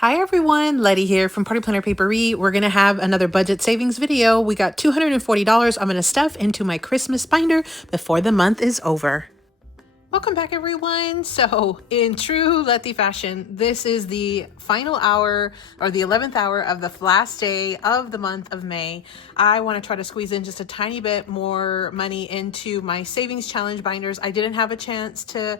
Hi everyone, Letty here from Party Planner Paperie. We're going to have another budget savings video. We got $240 I'm going to stuff into my Christmas binder before the month is over. Welcome back everyone. So in true Letty fashion, this is the final hour or the 11th hour of the last day of the month of May. I want to try to squeeze in just a tiny bit more money into my savings challenge binders. I didn't have a chance to,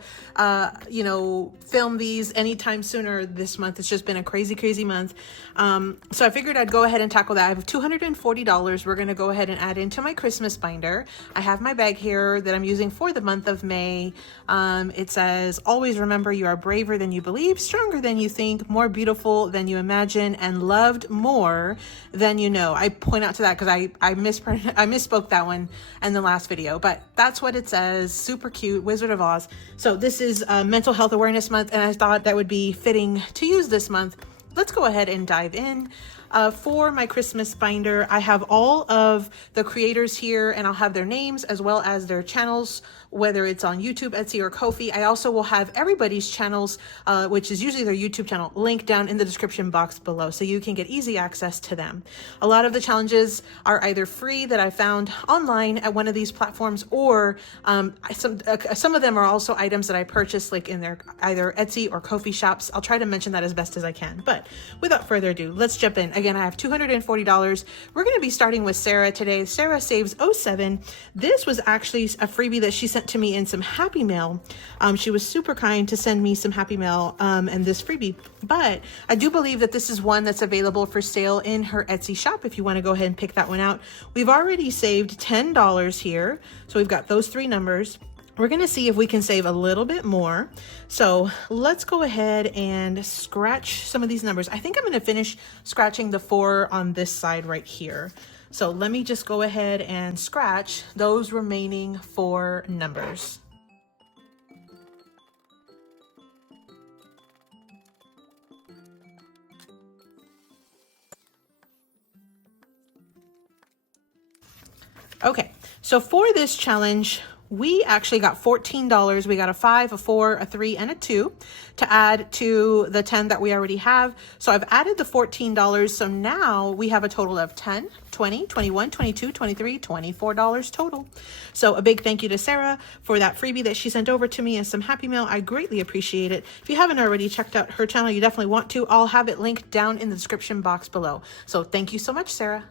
film these anytime sooner this month. It's just been a crazy month. So I figured I'd go ahead and tackle that. I have $240 we're going to go ahead and add into my Christmas binder. I have my bag here that I'm using for the month of May. It says, always remember you are braver than you believe, stronger than you think, more beautiful than you imagine, and loved more than you know. I point out to that because I misspoke that one in the last video, but that's what it says. Super cute, Wizard of Oz. So this is Mental Health Awareness Month, and I thought that would be fitting to use this month. Let's go ahead and dive in. For my Christmas binder, I have all of the creators here, and I'll have their names as well as their channels, whether it's on YouTube, Etsy, or Ko-fi. I also will have everybody's channels, which is usually their YouTube channel, linked down in the description box below, so you can get easy access to them. A lot of the challenges are either free that I found online at one of these platforms, or some of them are also items that I purchased like in their either Etsy or Ko-fi shops. I'll try to mention that as best as I can, but without further ado, let's jump in. Again, I have $240. We're going to be starting with Sarah today. SarahSaves07. This was actually a freebie that she sent to me in some Happy Mail. She was super kind to send me some Happy Mail and this freebie, but I do believe that this is one that's available for sale in her Etsy shop if you want to go ahead and pick that one out. We've already saved $10 here, so we've got those three numbers. We're going to see if we can save a little bit more. So let's go ahead and scratch some of these numbers. I think I'm going to finish scratching the 4 on this side right here. So let me just go ahead and scratch those remaining 4 numbers. Okay, so for this challenge, we actually got $14. We got a 5, a 4, a 3, and a 2 to add to the 10 that we already have. So I've added the $14. So now we have a total of 10, 20, 21, 22, 23, $24 total. So a big thank you to Sarah for that freebie that she sent over to me and some Happy Mail. I greatly appreciate it. If you haven't already checked out her channel, you definitely want to. I'll have it linked down in the description box below. So thank you so much, Sarah.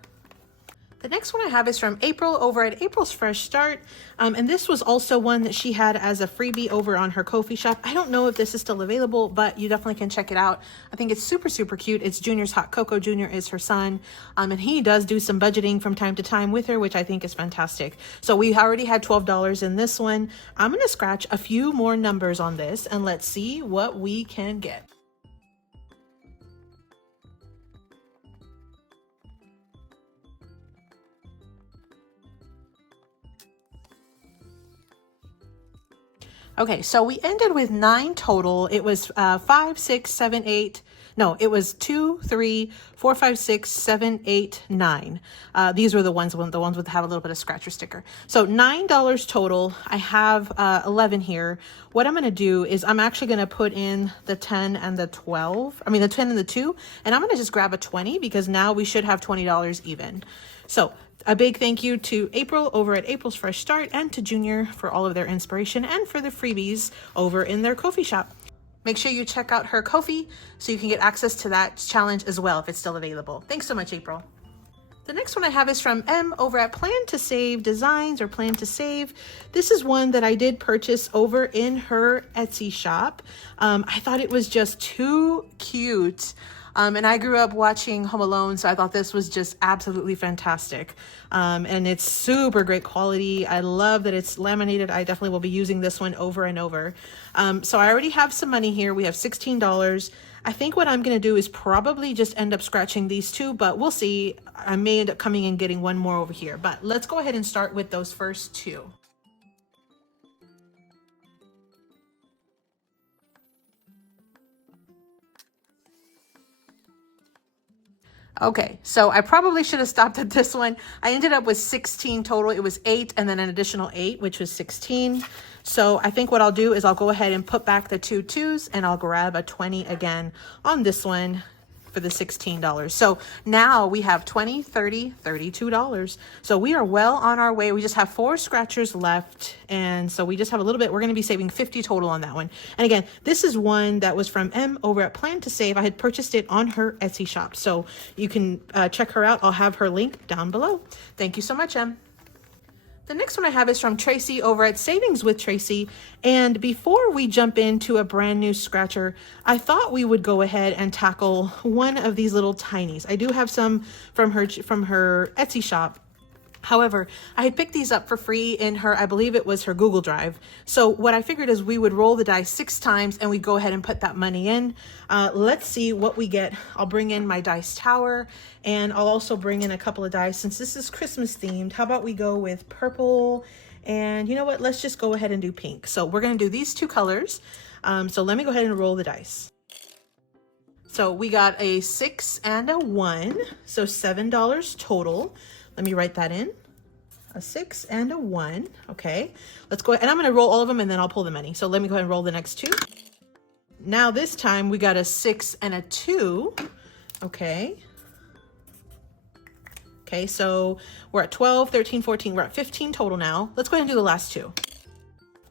The next one I have is from April over at April's Fresh Start. And this was also one that she had as a freebie over on her Ko-fi shop. I don't know if this is still available, but you definitely can check it out. I think it's super cute. It's Junior's Hot Cocoa. Junior is her son. And he does do some budgeting from time to time with her, which I think is fantastic. So we already had $12 in this one. I'm going to scratch a few more numbers on this and let's see what we can get. Okay, so we ended with 9 total. It was 5, 6, 7, 8. No, it was 2, 3, 4, 5, 6, 7, 8, 9. These were the ones with have a little bit of scratcher sticker. So $9 total. I have 11 here. What I'm going to do is I'm actually going to put in the 10 and the 12. I mean the 10 and the 2, and I'm going to just grab a 20 because now we should have $20 even. So a big thank you to April over at April's Fresh Start and to Junior for all of their inspiration and for the freebies over in their Ko-fi shop. Make sure you check out her Ko-fi so you can get access to that challenge as well if it's still available. Thanks so much, April. The next one I have is from M over at Plan2Save Designs or Plan2Save. This is one that I did purchase over in her Etsy shop. I thought it was just too cute. And I grew up watching Home Alone, so I thought this was just absolutely fantastic. And it's super great quality. I love that it's laminated. I definitely will be using this one over and over. So I already have some money here. We have $16. I think what I'm going to do is probably just end up scratching these 2, but we'll see. I may end up coming and getting one more over here. But let's go ahead and start with those first 2. Okay, so I probably should have stopped at this one. I ended up with 16 total. It was 8 and then an additional 8, which was 16. So I think what I'll do is I'll go ahead and put back the 2 2s and I'll grab a 20 again on this one. for the $16. So now we have $20, $30, $32. So we are well on our way. We just have 4 scratchers left. And so we just have a little bit. We're going to be saving 50 total on that one. And again, this is one that was from M over at Plan2Save. I had purchased it on her Etsy shop. So you can check her out. I'll have her link down below. Thank you so much, M. The next one I have is from Traci over at Savings with Traci. And before we jump into a brand new scratcher, I thought we would go ahead and tackle one of these little tinies. I do have some from her Etsy shop. However, I had picked these up for free in her, I believe it was her Google Drive. So what I figured is we would roll the dice 6 times and we go ahead and put that money in. Let's see what we get. I'll bring in my dice tower, and I'll also bring in a couple of dice. Since this is Christmas themed, how about we go with purple? And you know what? Let's just go ahead and do pink. So we're going to do these 2 colors. So let me go ahead and roll the dice. So we got a 6 and a 1. So $7 total. Let me write that in. A 6 and a 1. Okay, let's go ahead. And I'm going to roll all of them and then I'll pull the money. So let me go ahead and roll the next 2. Now this time we got a 6 and a 2. Okay. Okay, so we're at 12, 13, 14. We're at 15 total now. Let's go ahead and do the last 2.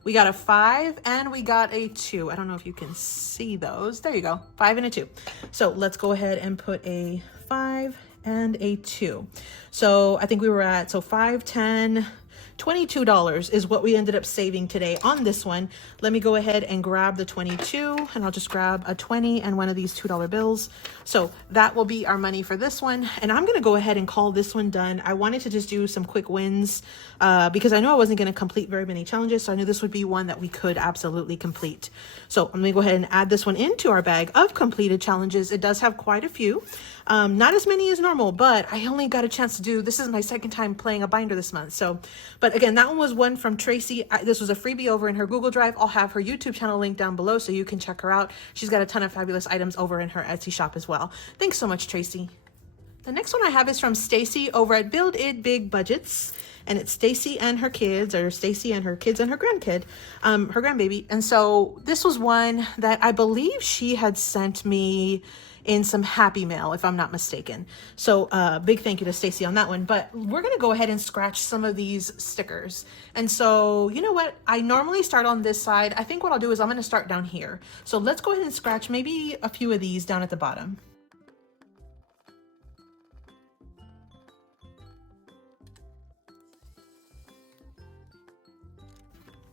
We got a 5 and we got a 2. I don't know if you can see those. There you go. 5 and a 2. So let's go ahead and put a 5 and a 2. So I think we were at, so 5, 10, $22 is what we ended up saving today on this one. Let me go ahead and grab the 22, and I'll just grab a 20 and one of these $2 bills. So that will be our money for this one. And I'm going to go ahead and call this one done. I wanted to just do some quick wins because I know I wasn't going to complete very many challenges. So I knew this would be one that we could absolutely complete. So I'm going to go ahead and add this one into our bag of completed challenges. It does have quite a few. Not as many as normal, but I only got a chance to do, this is my 2nd time playing a binder this month. So, but again, that one was one from Traci. This was a freebie over in her Google Drive. I'll have her YouTube channel linked down below so you can check her out. She's got a ton of fabulous items over in her Etsy shop as well. Thanks so much, Traci. The next one I have is from Stacy over at BuildItBigBudgets, and it's Stacy and her kids, or Stacy and her kids and her grandkid, her grandbaby. And so this was one that I believe she had sent me in some Happy Mail, if I'm not mistaken. So big thank you to Stacy on that one. But we're gonna go ahead and scratch some of these stickers. And so, you know what? I normally start on this side. I think what I'll do is I'm gonna start down here. So let's go ahead and scratch maybe a few of these down at the bottom.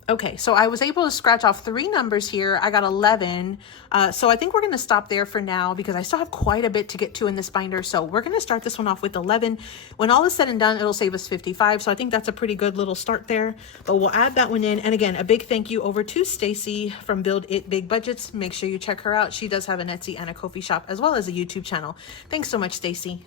Okay, so I was able to scratch off 3 numbers here. I got 11. So I think we're going to stop there for now because I still have quite a bit to get to in this binder. So we're going to start this one off with 11. When all is said and done, it'll save us 55. So I think that's a pretty good little start there. But we'll add that one in. And again, a big thank you over to Stacy from BuildItBigBudgets. Make sure you check her out. She does have an Etsy and a Ko-fi shop as well as a YouTube channel. Thanks so much, Stacy.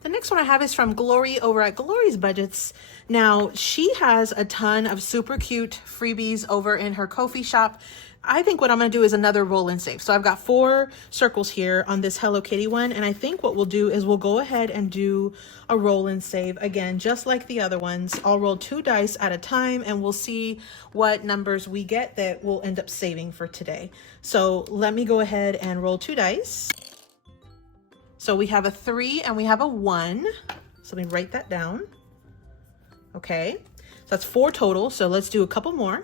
The next one I have is from Glory over at GlorysBudgets. Now, she has a ton of super cute freebies over in her Ko-fi shop. I think what I'm going to do is another roll and save. So I've got 4 circles here on this Hello Kitty one. And I think what we'll do is we'll go ahead and do a roll and save. Again, just like the other ones, I'll roll 2 dice at a time and we'll see what numbers we get that we'll end up saving for today. So let me go ahead and roll 2 dice. So we have a 3 and we have a 1. So let me write that down. Okay, so that's 4 total. So let's do a couple more.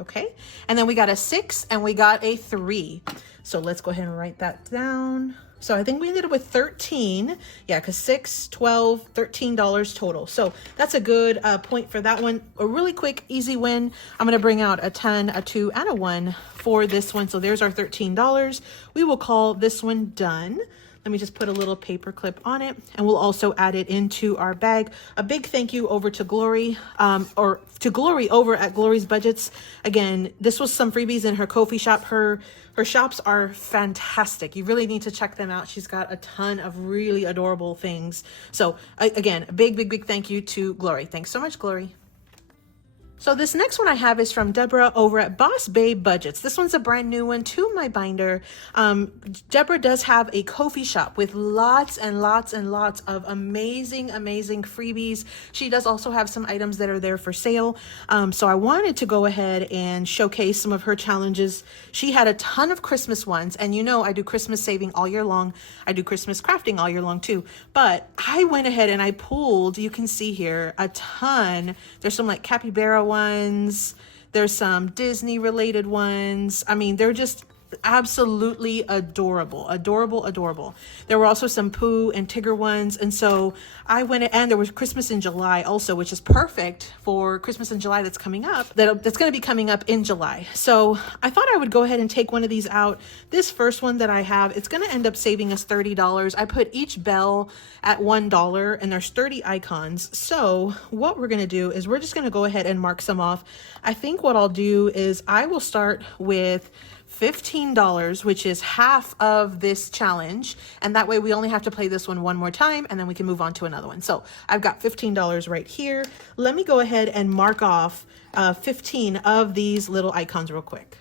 Okay, and then we got a 6 and we got a 3. So let's go ahead and write that down. So I think we ended up with 13. Yeah, because 6, 12, $13 total. So that's a good point for that one. A really quick, easy win. I'm going to bring out a 10, a 2, and a 1 for this one. So there's our $13. We will call this one done. Let me just put a little paper clip on it, and we'll also add it into our bag. A big thank you over to Glory, or to Glory over at GlorysBudgets. Again, this was some freebies in her Ko-fi shop. Her shops are fantastic. You really need to check them out. She's got a ton of really adorable things. So again, a big thank you to Glory. Thanks so much, Glory. So this next one I have is from Deborah over at Boss Babe Budgets. This one's a brand new one to my binder. Deborah does have a Ko-fi shop with lots and lots and lots of amazing freebies. She does also have some items that are there for sale. So I wanted to go ahead and showcase some of her challenges. She had a ton of Christmas ones, and you know I do Christmas saving all year long. I do Christmas crafting all year long too. But I went ahead and I pulled, you can see here, a ton. There's some like capybara ones, there's some Disney related ones. I mean, they're just absolutely adorable. There were also some Pooh and Tigger ones, and so I went, and there was Christmas in July also, which is perfect for Christmas in July that's coming up, that's going to be coming up in July. So I thought I would go ahead and take one of these out. This first one that I have, it's going to end up saving us $30. I put each bell at $1, and there's 30 icons. So what we're going to do is we're just going to go ahead and mark some off. I think what I'll do is I will start with $15, which is half of this challenge, and that way we only have to play this one more time, and then we can move on to another one. So I've got $15 right here. Let me go ahead and mark off 15 of these little icons real quick.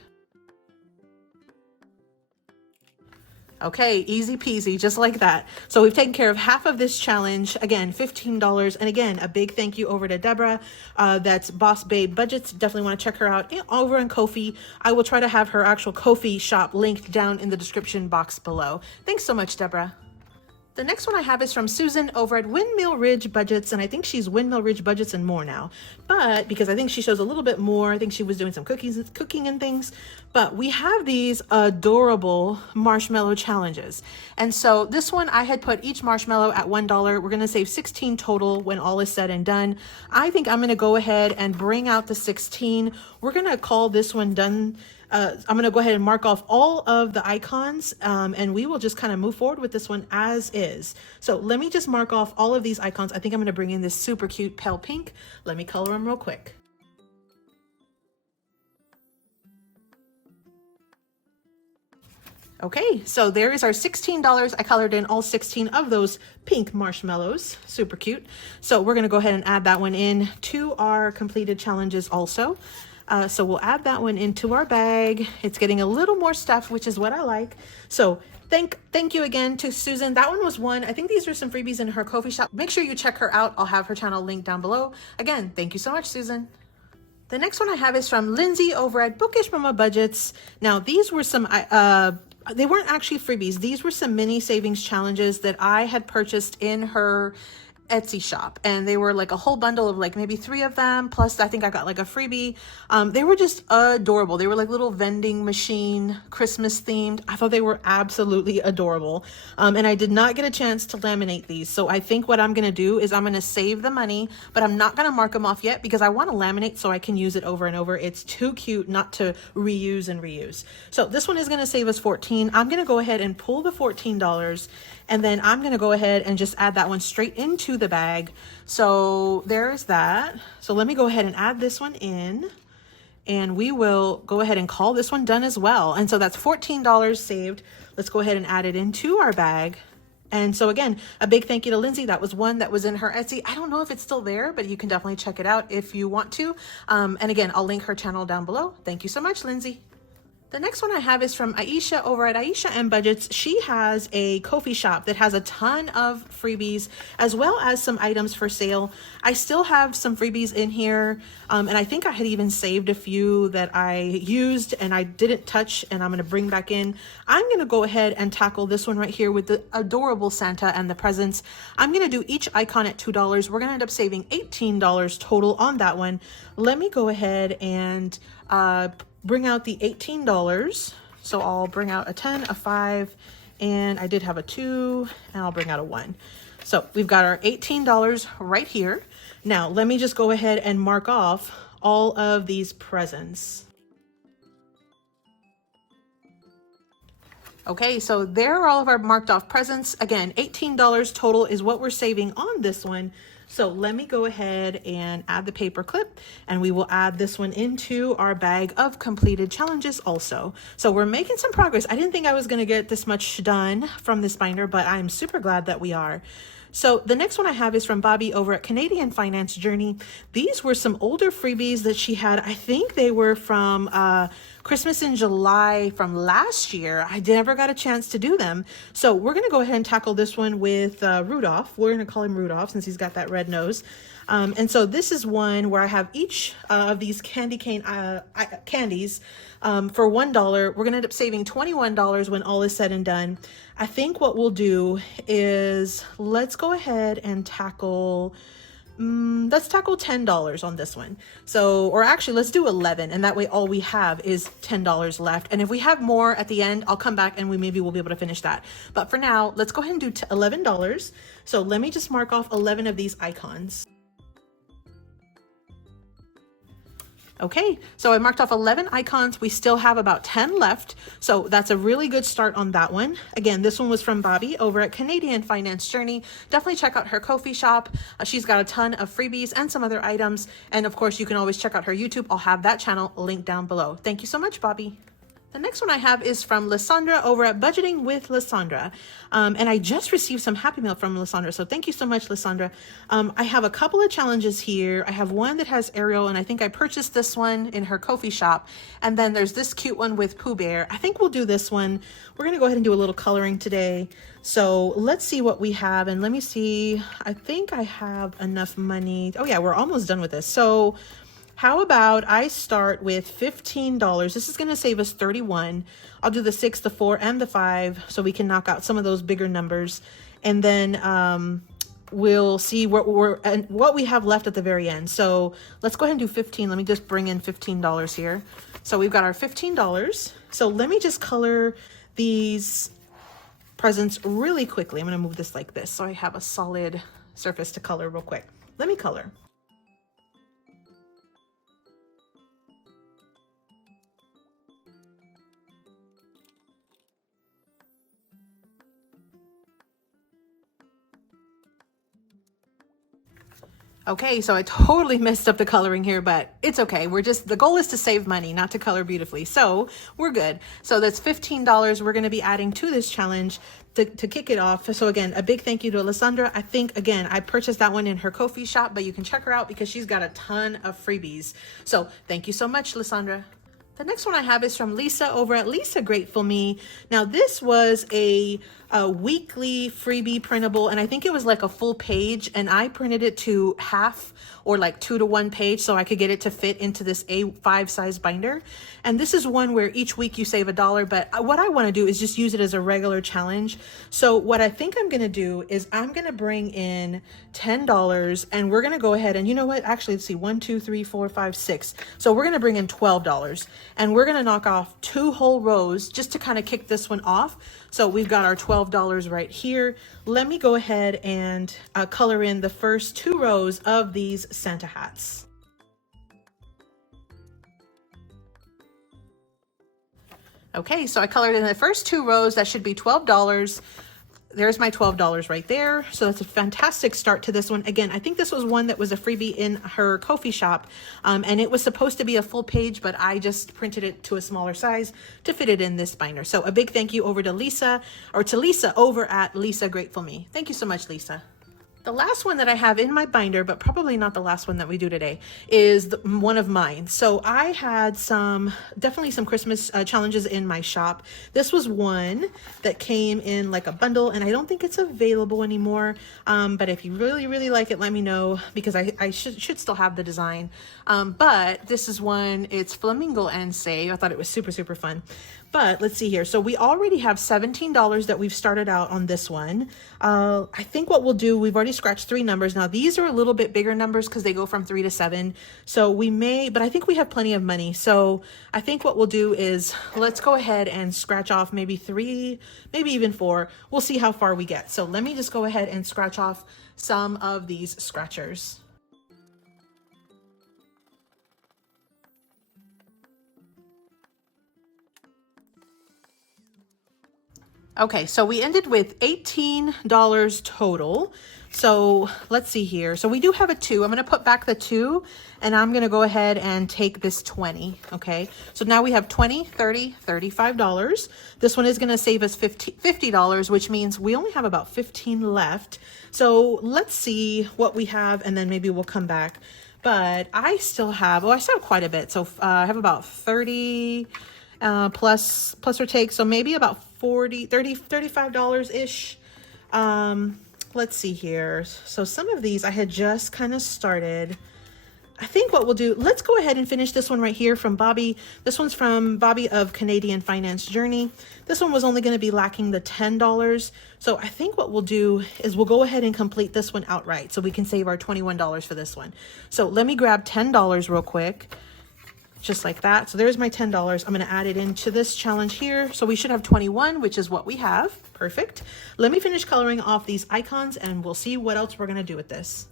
Okay, easy peasy, just like that. So we've taken care of half of this challenge. Again, $15. And again, a big thank you over to Deborah. That's Boss Babe Budgets. Definitely want to check her out over on Ko-fi. I will try to have her actual Ko-fi shop linked down in the description box below. Thanks so much, Deborah. The next one I have is from Susan over at WindmillRidgeBudgets, and I think she's WindmillRidgeBudgets and more now. But because I think she shows a little bit more, I think she was doing some cooking and things. But we have these adorable marshmallow challenges. And so this one I had put each marshmallow at $1. We're going to save 16 total when all is said and done. I think I'm going to go ahead and bring out the 16. We're going to call this one done. I'm going to go ahead and mark off all of the icons, and we will just kind of move forward with this one as is. So let me just mark off all of these icons. I think I'm going to bring in this super cute pale pink. Let me color them real quick. Okay, so there is our $16. I colored in all 16 of those pink marshmallows. Super cute. So we're going to go ahead and add that one in to our completed challenges also. So we'll add that one into our bag. It's getting a little more stuff, which is what I like. So thank you again to Susan. That one was one. I think these are some freebies in her Ko-fi shop. Make sure you check her out. I'll have her channel linked down below. Again, thank you so much, Susan. The next one I have is from Lindsay over at Bookish Budgets. Now, these were some, they weren't actually freebies. These were some mini savings challenges that I had purchased in her Etsy shop, and they were like a whole bundle of like maybe 3 of them, plus I think I got like a freebie. They were just adorable. They were like little vending machine Christmas themed. I thought they were absolutely adorable, and I did not get a chance to laminate these, so I think what I'm gonna do is I'm gonna save the money, but I'm not gonna mark them off yet because I want to laminate so I can use it over and over. It's too cute not to reuse and reuse. So this one is gonna save us 14. I'm gonna go ahead and pull the $14, and then I'm going to go ahead and just add that one straight into the bag. So there's that. So let me go ahead and add this one in, and we will go ahead and call this one done as well. And so that's $14 saved. Let's go ahead and add it into our bag. And so again, a big thank you to Lindsay. That was one that was in her Etsy. I don't know if it's still there, but you can definitely check it out if you want to. And again, I'll link her channel down below. Thank you so much, Lindsay. The next one I have is from Aisha over at Aisha and Budgets. She has a Ko-fi shop that has a ton of freebies as well as some items for sale. I still have some freebies in here, and I think I had even saved a few that I used and I didn't touch, and I'm going to bring back in. I'm going to go ahead and tackle this one right here with the adorable Santa and the presents. I'm going to do each icon at $2. We're going to end up saving $18 total on that one. Let me go ahead and bring out the $18. So I'll bring out a 10, a 5, and I did have a 2, and I'll bring out a 1. So we've got our $18 right here. Now let me just go ahead and mark off all of these presents. Okay, so there are all of our marked off presents. Again, $18 total is what we're saving on this one. So let me go ahead and add the paper clip, and we will add this one into our bag of completed challenges also. So we're making some progress. I didn't think I was going to get this much done from this binder, but I'm super glad that we are. So the next one I have is from Bobby over at Canadian Finance Journey. These were some older freebies that she had. I think they were from Christmas in July from last year. I never got a chance to do them. So we're going to go ahead and tackle this one with Rudolph. We're going to call him Rudolph since he's got that red nose. And so this is one where I have each of these candy cane candies for $1. We're going to end up saving $21 when all is said and done. I think what we'll do is let's go ahead and tackle let's tackle $10 on this one. So, or actually let's do 11, and that way all we have is $10 left. And if we have more at the end, I'll come back and maybe we'll be able to finish that. But for now, let's go ahead and do $11. So let me just mark off 11 of these icons. Okay, so I marked off 11 icons. We still have about 10 left. So that's a really good start on that one. Again, this one was from Bobby over at Canadian Finance Journey. Definitely check out her Ko-fi shop. She's got a ton of freebies and some other items. And of course, you can always check out her YouTube. I'll have that channel linked down below. Thank you so much, Bobby. The next one I have is from Lisandra over at Budgeting with Lisandra. And I just received some happy mail from Lisandra. So thank you so much, Lisandra. I have a couple of challenges here. I have one that has Ariel, and I think I purchased this one in her Ko-fi shop. And then there's this cute one with Pooh Bear. I think we'll do this one. We're going to go ahead and do a little coloring today. So let's see what we have. And let me see. I think I have enough money. Oh yeah, we're almost done with this. So how about I start with $15? This is going to save us 31. I'll do the 6, the 4, and the 5 so we can knock out some of those bigger numbers. And then we'll see what we have left at the very end. So let's go ahead and do 15. Let me just bring in $15 here. So we've got our $15. So let me just color these presents really quickly. I'm going to move this like this so I have a solid surface to color real quick. Let me color. Okay, so I totally messed up the coloring here, but it's okay. The goal is to save money, not to color beautifully. So we're good. So that's $15 we're going to be adding to this challenge to kick it off. So again, a big thank you to Lisandra. I think, again, I purchased that one in her Ko-fi shop, but you can check her out because she's got a ton of freebies. So thank you so much, Lisandra. The next one I have is from Lisa over at LisaGratefulMe. Now this was a weekly freebie printable, and I think it was like a full page, and I printed it to half or like 2 to 1 page so I could get it to fit into this A5 size binder. And this is one where each week you save $1, but what I want to do is just use it as a regular challenge. So what I think I'm going to do is I'm going to bring in $10, and we're going to go ahead and, you know what, actually, let's see, 1, 2, 3, 4, 5, 6. So we're going to bring in $12, and we're going to knock off 2 whole rows just to kind of kick this one off. So we've got our $12 right here. Let me go ahead and color in the first 2 rows of these Santa hats. Okay, so I colored in the first 2 rows. That should be $12. There's my $12 right there. So that's a fantastic start to this one. Again, I think this was one that was a freebie in her Ko-fi shop, and it was supposed to be a full page, but I just printed it to a smaller size to fit it in this binder. So a big thank you over to Lisa over at LisaGratefulMe. Thank you so much, Lisa. The last one that I have in my binder, but probably not the last one that we do today, is one of mine. So I had definitely some Christmas challenges in my shop. This was one that came in like a bundle, and I don't think it's available anymore. But if you really, really like it, let me know, because I should still have the design. But this is one, it's Flamingo and Save. I thought it was super, super fun. But let's see here. So we already have $17 that we've started out on this one. I think what we'll do, we've already scratched 3 numbers. Now these are a little bit bigger numbers because they go from 3 to 7. So we may, but I think we have plenty of money. So I think what we'll do is let's go ahead and scratch off maybe 3, maybe even 4. We'll see how far we get. So let me just go ahead and scratch off some of these scratchers. Okay, so we ended with $18 total. So let's see here. So we do have a 2. I'm going to put back the 2 and I'm going to go ahead and take this 20. Okay, so now we have $20, $30, $35. This one is going to save us $50, which means we only have about 15 left. So let's see what we have and then maybe we'll come back. But I still have, I still have quite a bit. So I have about 30 plus or take. So maybe about $35-ish. Let's see here. So some of these I had just kind of started. I think what we'll do, let's go ahead and finish this one right here from Bobby. This one's from Bobby of Canadian Finance Journey. This one was only going to be lacking the $10. So I think what we'll do is we'll go ahead and complete this one outright so we can save our $21 for this one. So let me grab $10 real quick. Just like that. So there's my $10. I'm going to add it into this challenge here. So we should have 21, which is what we have. Perfect. Let me finish coloring off these icons and we'll see what else we're going to do with this.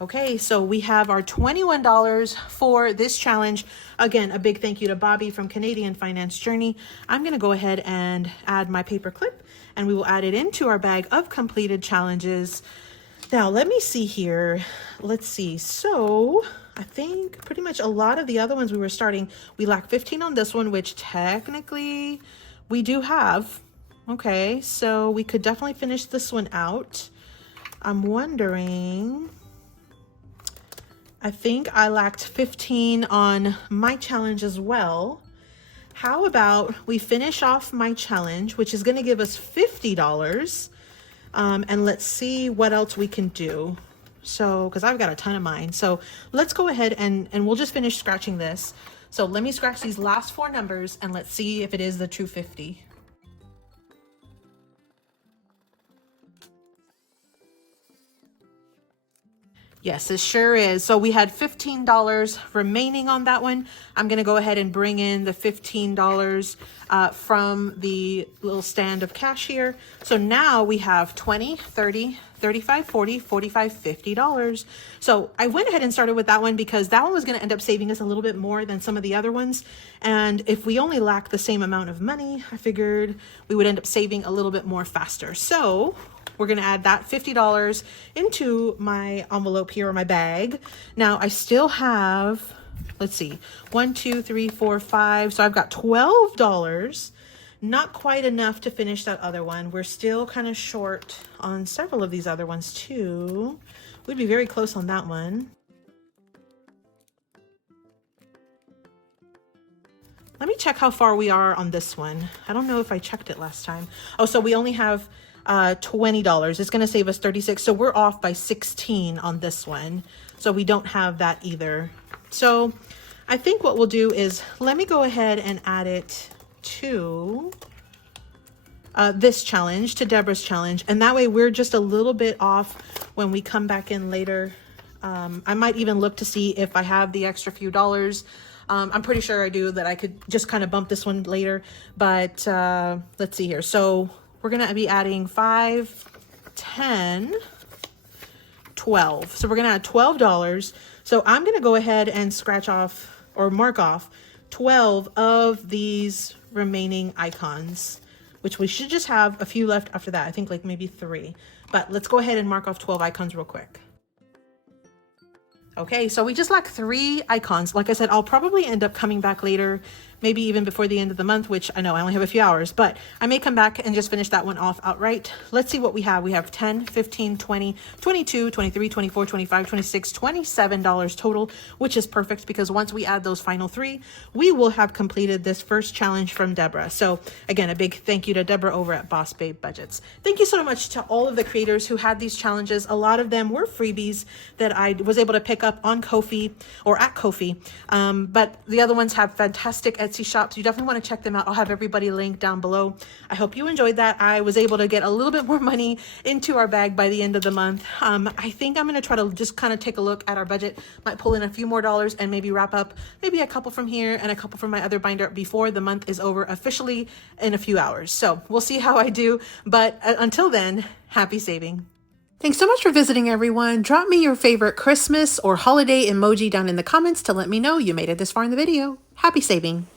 Okay, so we have our $21 for this challenge. Again, a big thank you to Bobby from Canadian Finance Journey. I'm going to go ahead and add my paper clip and we will add it into our bag of completed challenges. Now, let me see here. Let's see. So I think pretty much a lot of the other ones we were starting, we lack 15 on this one, which technically we do have. Okay, so we could definitely finish this one out. I'm wondering, I think I lacked 15 on my challenge as well. How about we finish off my challenge, which is going to give us $50. And let's see what else we can do. So, because I've got a ton of mine. So let's go ahead and we'll just finish scratching this. So let me scratch these last 4 numbers and let's see if it is the true 50. Yes, it sure is. So we had $15 remaining on that one. I'm going to go ahead and bring in the $15 from the little stand of cash here. So now we have 20, 30, 35, 40, 45, $50. So I went ahead and started with that one because that one was going to end up saving us a little bit more than some of the other ones. And if we only lack the same amount of money, I figured we would end up saving a little bit more faster. So we're going to add that $50 into my envelope here or my bag. Now I still have, let's see, 1, 2, 3, 4, 5. So I've got $12. Not quite enough to finish that other one. We're still kind of short on several of these other ones too. We'd be very close on that one. Let me check how far we are on this one. I don't know if I checked it last time. Oh, so we only have $20. It's going to save us 36. So we're off by 16 on this one. So we don't have that either. So I think what we'll do is let me go ahead and add it to this challenge, to Deborah's challenge. And that way we're just a little bit off when we come back in later. I might even look to see if I have the extra few dollars. I'm pretty sure I do, that I could just kind of bump this one later. But let's see here. So we're going to be adding 5, 10, 12. So we're going to add $12. So I'm going to go ahead and scratch off or mark off 12 of these remaining icons, which we should just have a few left after that. I think like maybe 3. But let's go ahead and mark off 12 icons real quick. Okay, so we just lack 3 icons. Like I said, I'll probably end up coming back later, maybe even before the end of the month, which I know I only have a few hours, but I may come back and just finish that one off outright. Let's see what we have. We have 10, 15, 20, 22, 23, 24, 25, 26, $27 total, which is perfect because once we add those final 3, we will have completed this first challenge from Deborah. So again, a big thank you to Deborah over at Boss Babe Budgets. Thank you so much to all of the creators who had these challenges. A lot of them were freebies that I was able to pick up on Ko-fi or at Ko-fi, but the other ones have fantastic Etsy shops. You definitely want to check them out. I'll have everybody linked down below. I hope you enjoyed that. I was able to get a little bit more money into our bag by the end of the month. I think I'm going to try to just kind of take a look at our budget, might pull in a few more dollars and maybe wrap up maybe a couple from here and a couple from my other binder before the month is over officially in a few hours. So we'll see how I do, but until then, happy saving. Thanks so much for visiting, everyone. Drop me your favorite Christmas or holiday emoji down in the comments to let me know you made it this far in the video. Happy saving.